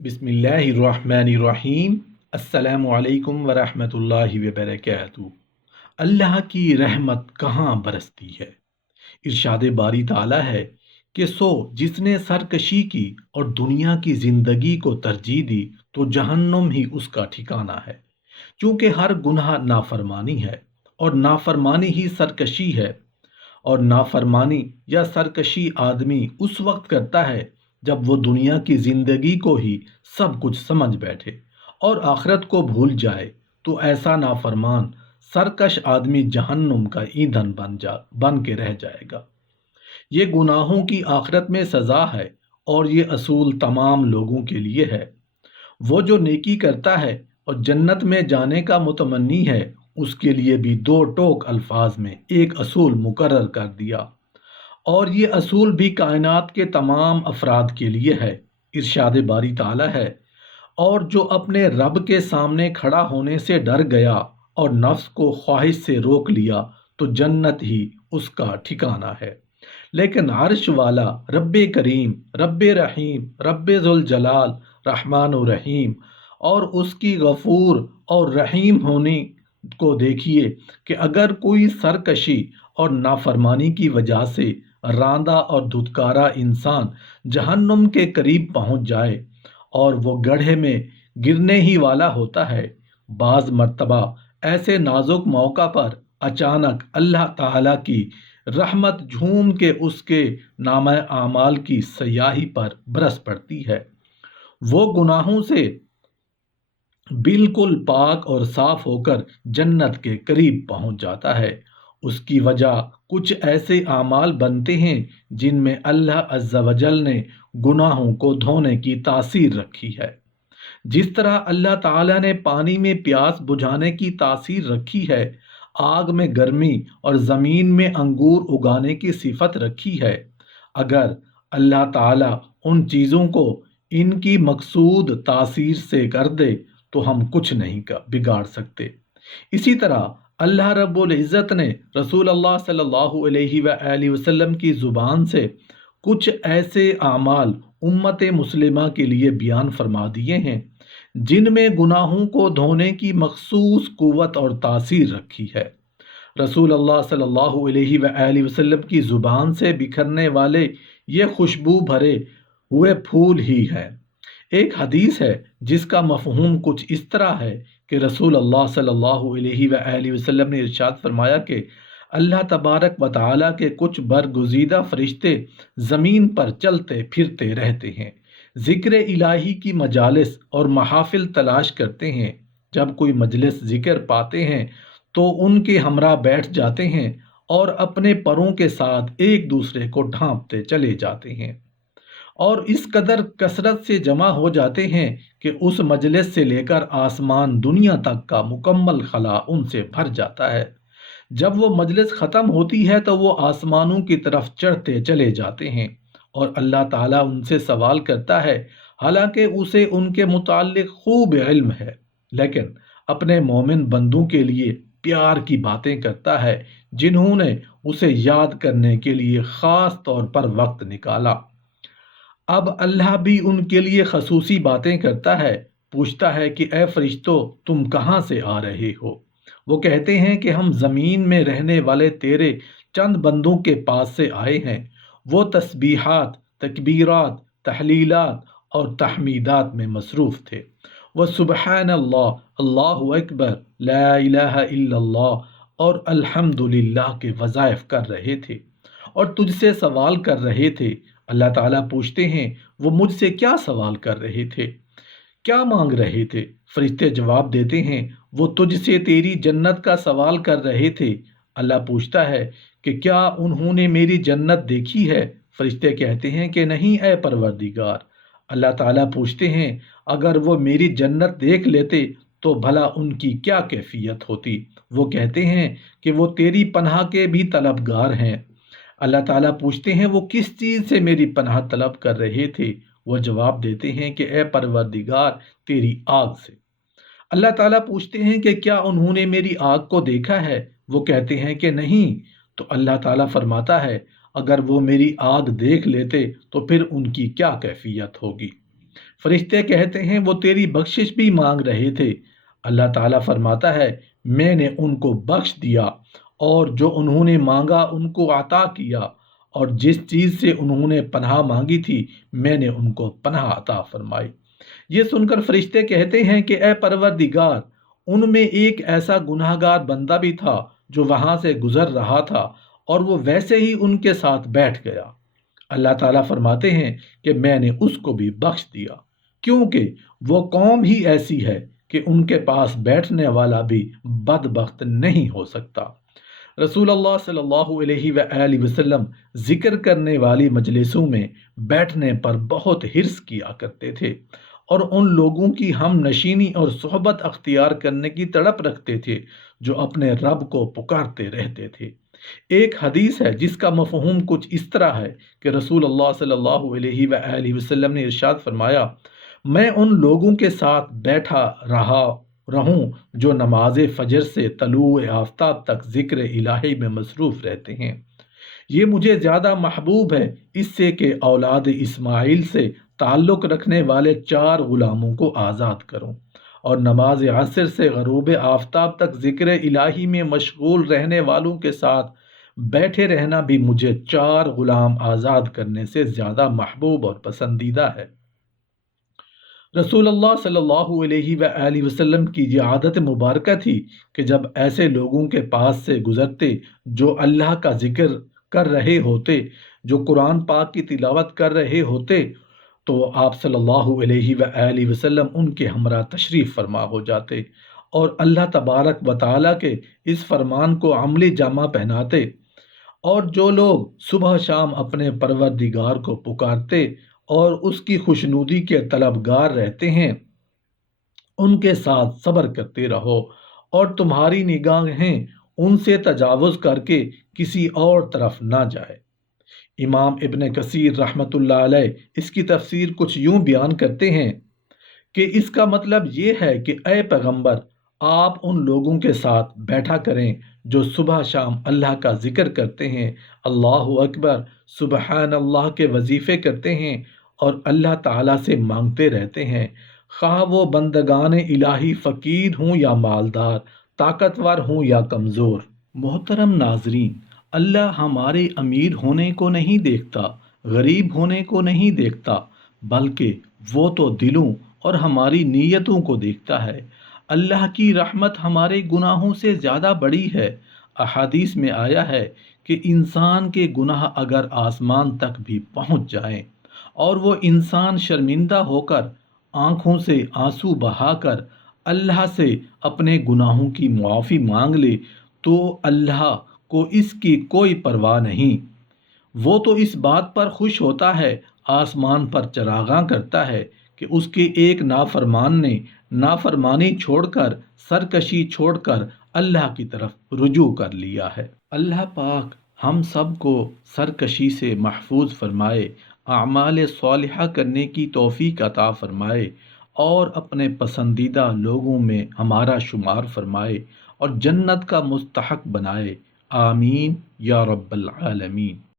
بسم اللہ الرحمن الرحیم۔ السلام علیکم ورحمۃ اللہ وبرکاتہ۔ اللہ کی رحمت کہاں برستی ہے؟ ارشاد باری تعالیٰ ہے کہ جس نے سرکشی کی اور دنیا کی زندگی کو ترجیح دی تو جہنم ہی اس کا ٹھکانہ ہے، کیونکہ ہر گناہ نافرمانی ہے اور نافرمانی ہی سرکشی ہے، اور نافرمانی یا سرکشی آدمی اس وقت کرتا ہے جب وہ دنیا کی زندگی کو ہی سب کچھ سمجھ بیٹھے اور آخرت کو بھول جائے، تو ایسا نافرمان سرکش آدمی جہنم کا ایندھن بن کے رہ جائے گا۔ یہ گناہوں کی آخرت میں سزا ہے، اور یہ اصول تمام لوگوں کے لیے ہے۔ وہ جو نیکی کرتا ہے اور جنت میں جانے کا متمنی ہے، اس کے لیے بھی دو ٹوک الفاظ میں ایک اصول مقرر کر دیا، اور یہ اصول بھی کائنات کے تمام افراد کے لیے ہے۔ ارشاد باری تعالیٰ ہے، اور جو اپنے رب کے سامنے کھڑا ہونے سے ڈر گیا اور نفس کو خواہش سے روک لیا تو جنت ہی اس کا ٹھکانہ ہے۔ لیکن عرش والا رب کریم، رب رحیم، رب ذوالجلال، رحمان و رحیم، اور اس کی غفور اور رحیم ہونے کو دیکھیے کہ اگر کوئی سرکشی اور نافرمانی کی وجہ سے راندہ اور دھتکارا انسان جہنم کے قریب پہنچ جائے اور وہ گڑھے میں گرنے ہی والا ہوتا ہے، بعض مرتبہ ایسے نازک موقع پر اچانک اللہ تعالیٰ کی رحمت جھوم کے اس کے نامہ اعمال کی سیاہی پر برس پڑتی ہے۔ وہ گناہوں سے بالکل پاک اور صاف ہو کر جنت کے قریب پہنچ جاتا ہے۔ اس کی وجہ کچھ ایسے اعمال بنتے ہیں جن میں اللہ عز و جل نے گناہوں کو دھونے کی تاثیر رکھی ہے۔ جس طرح اللہ تعالیٰ نے پانی میں پیاس بجھانے کی تاثیر رکھی ہے، آگ میں گرمی اور زمین میں انگور اگانے کی صفت رکھی ہے، اگر اللہ تعالیٰ ان چیزوں کو ان کی مقصود تاثیر سے کر دے تو ہم کچھ نہیں بگاڑ سکتے۔ اسی طرح اللہ رب العزت نے رسول اللہ صلی اللہ علیہ وآلہ وسلم کی زبان سے کچھ ایسے اعمال امت مسلمہ کے لیے بیان فرما دیے ہیں جن میں گناہوں کو دھونے کی مخصوص قوت اور تاثیر رکھی ہے۔ رسول اللہ صلی اللہ علیہ وآلہ وسلم کی زبان سے بکھرنے والے یہ خوشبو بھرے ہوئے پھول ہی ہے۔ ایک حدیث ہے جس کا مفہوم کچھ اس طرح ہے کہ رسول اللہ صلی اللہ علیہ وآلہ وسلم نے ارشاد فرمایا کہ اللہ تبارک و تعالیٰ کے کچھ برگزیدہ فرشتے زمین پر چلتے پھرتے رہتے ہیں، ذکر الہی کی مجالس اور محافل تلاش کرتے ہیں۔ جب کوئی مجلس ذکر پاتے ہیں تو ان کے ہمراہ بیٹھ جاتے ہیں اور اپنے پروں کے ساتھ ایک دوسرے کو ڈھانپتے چلے جاتے ہیں، اور اس قدر کثرت سے جمع ہو جاتے ہیں کہ اس مجلس سے لے کر آسمان دنیا تک کا مکمل خلا ان سے بھر جاتا ہے۔ جب وہ مجلس ختم ہوتی ہے تو وہ آسمانوں کی طرف چڑھتے چلے جاتے ہیں، اور اللہ تعالیٰ ان سے سوال کرتا ہے، حالانکہ اسے ان کے متعلق خوب علم ہے، لیکن اپنے مومن بندوں کے لیے پیار کی باتیں کرتا ہے جنہوں نے اسے یاد کرنے کے لیے خاص طور پر وقت نکالا۔ اب اللہ بھی ان کے لیے خصوصی باتیں کرتا ہے، پوچھتا ہے کہ اے فرشتوں، تم کہاں سے آ رہے ہو؟ وہ کہتے ہیں کہ ہم زمین میں رہنے والے تیرے چند بندوں کے پاس سے آئے ہیں۔ وہ تسبیحات، تکبیرات، تحلیلات اور تحمیدات میں مصروف تھے۔ وہ سبحان اللہ، اللہ اکبر، لا الہ الا اللہ اور الحمد للہ کے وظائف کر رہے تھے اور تجھ سے سوال کر رہے تھے۔ اللہ تعالیٰ پوچھتے ہیں، وہ مجھ سے کیا سوال کر رہے تھے، کیا مانگ رہے تھے؟ فرشتے جواب دیتے ہیں، وہ تجھ سے تیری جنت کا سوال کر رہے تھے۔ اللہ پوچھتا ہے کہ کیا انہوں نے میری جنت دیکھی ہے؟ فرشتے کہتے ہیں کہ نہیں اے پروردگار۔ اللہ تعالیٰ پوچھتے ہیں، اگر وہ میری جنت دیکھ لیتے تو بھلا ان کی کیا کیفیت ہوتی؟ وہ کہتے ہیں کہ وہ تیری پناہ کے بھی طلبگار ہیں۔ اللہ تعالیٰ پوچھتے ہیں، وہ کس چیز سے میری پناہ طلب کر رہے تھے؟ وہ جواب دیتے ہیں کہ اے پروردگار، تیری آگ سے۔ اللہ تعالیٰ پوچھتے ہیں کہ کیا انہوں نے میری آگ کو دیکھا ہے؟ وہ کہتے ہیں کہ نہیں۔ تو اللہ تعالیٰ فرماتا ہے، اگر وہ میری آگ دیکھ لیتے تو پھر ان کی کیا کیفیت ہوگی؟ فرشتے کہتے ہیں وہ تیری بخشش بھی مانگ رہے تھے۔ اللہ تعالیٰ فرماتا ہے میں نے ان کو بخش دیا، اور جو انہوں نے مانگا ان کو عطا کیا، اور جس چیز سے انہوں نے پناہ مانگی تھی میں نے ان کو پناہ عطا فرمائی۔ یہ سن کر فرشتے کہتے ہیں کہ اے پروردگار، ان میں ایک ایسا گناہ گار بندہ بھی تھا جو وہاں سے گزر رہا تھا، اور وہ ویسے ہی ان کے ساتھ بیٹھ گیا۔ اللہ تعالیٰ فرماتے ہیں کہ میں نے اس کو بھی بخش دیا، کیونکہ وہ قوم ہی ایسی ہے کہ ان کے پاس بیٹھنے والا بھی بدبخت نہیں ہو سکتا۔ رسول اللہ صلی اللہ علیہ وآلہ وسلم ذکر کرنے والی مجلسوں میں بیٹھنے پر بہت حرص کیا کرتے تھے، اور ان لوگوں کی ہم نشینی اور صحبت اختیار کرنے کی تڑپ رکھتے تھے جو اپنے رب کو پکارتے رہتے تھے۔ ایک حدیث ہے جس کا مفہوم کچھ اس طرح ہے کہ رسول اللہ صلی اللہ علیہ وآلہ وسلم نے ارشاد فرمایا، میں ان لوگوں کے ساتھ بیٹھا رہوں جو نماز فجر سے طلوع آفتاب تک ذکر الہی میں مصروف رہتے ہیں۔ یہ مجھے زیادہ محبوب ہے اس سے کہ اولاد اسماعیل سے تعلق رکھنے والے 4 غلاموں کو آزاد کروں، اور نماز عصر سے غروب آفتاب تک ذکر الہی میں مشغول رہنے والوں کے ساتھ بیٹھے رہنا بھی مجھے 4 غلام آزاد کرنے سے زیادہ محبوب اور پسندیدہ ہے۔ رسول اللہ صلی اللہ علیہ وآلہ وسلم کی یہ عادت مبارکہ تھی کہ جب ایسے لوگوں کے پاس سے گزرتے جو اللہ کا ذکر کر رہے ہوتے، جو قرآن پاک کی تلاوت کر رہے ہوتے، تو آپ صلی اللہ علیہ وآلہ وسلم ان کے ہمراہ تشریف فرما ہو جاتے، اور اللہ تبارک و تعالیٰ کے اس فرمان کو عملی جامہ پہناتے۔ اور جو لوگ صبح شام اپنے پروردگار کو پکارتے اور اس کی خوشنودی کے طلبگار رہتے ہیں، ان کے ساتھ صبر کرتے رہو، اور تمہاری نگاہیں ان سے تجاوز کر کے کسی اور طرف نہ جائے۔ امام ابن کثیر رحمۃ اللہ علیہ اس کی تفسیر کچھ یوں بیان کرتے ہیں کہ اس کا مطلب یہ ہے کہ اے پیغمبر، آپ ان لوگوں کے ساتھ بیٹھا کریں جو صبح شام اللہ کا ذکر کرتے ہیں، اللہ اکبر، سبحان اللہ کے وظیفے کرتے ہیں، اور اللہ تعالیٰ سے مانگتے رہتے ہیں، خواہ وہ بندگان الہی فقیر ہوں یا مالدار، طاقتور ہوں یا کمزور۔ محترم ناظرین، اللہ ہمارے امیر ہونے کو نہیں دیکھتا، غریب ہونے کو نہیں دیکھتا، بلکہ وہ تو دلوں اور ہماری نیتوں کو دیکھتا ہے۔ اللہ کی رحمت ہمارے گناہوں سے زیادہ بڑی ہے۔ احادیث میں آیا ہے کہ انسان کے گناہ اگر آسمان تک بھی پہنچ جائیں اور وہ انسان شرمندہ ہو کر آنکھوں سے آنسو بہا کر اللہ سے اپنے گناہوں کی معافی مانگ لے، تو اللہ کو اس کی کوئی پرواہ نہیں۔ وہ تو اس بات پر خوش ہوتا ہے، آسمان پر چراغاں کرتا ہے کہ اس کے ایک نافرمان نے نافرمانی چھوڑ کر، سرکشی چھوڑ کر اللہ کی طرف رجوع کر لیا ہے۔ اللہ پاک ہم سب کو سرکشی سے محفوظ فرمائے، اعمال صالحہ کرنے کی توفیق عطا فرمائے، اور اپنے پسندیدہ لوگوں میں ہمارا شمار فرمائے، اور جنت کا مستحق بنائے۔ آمین یا رب العالمین۔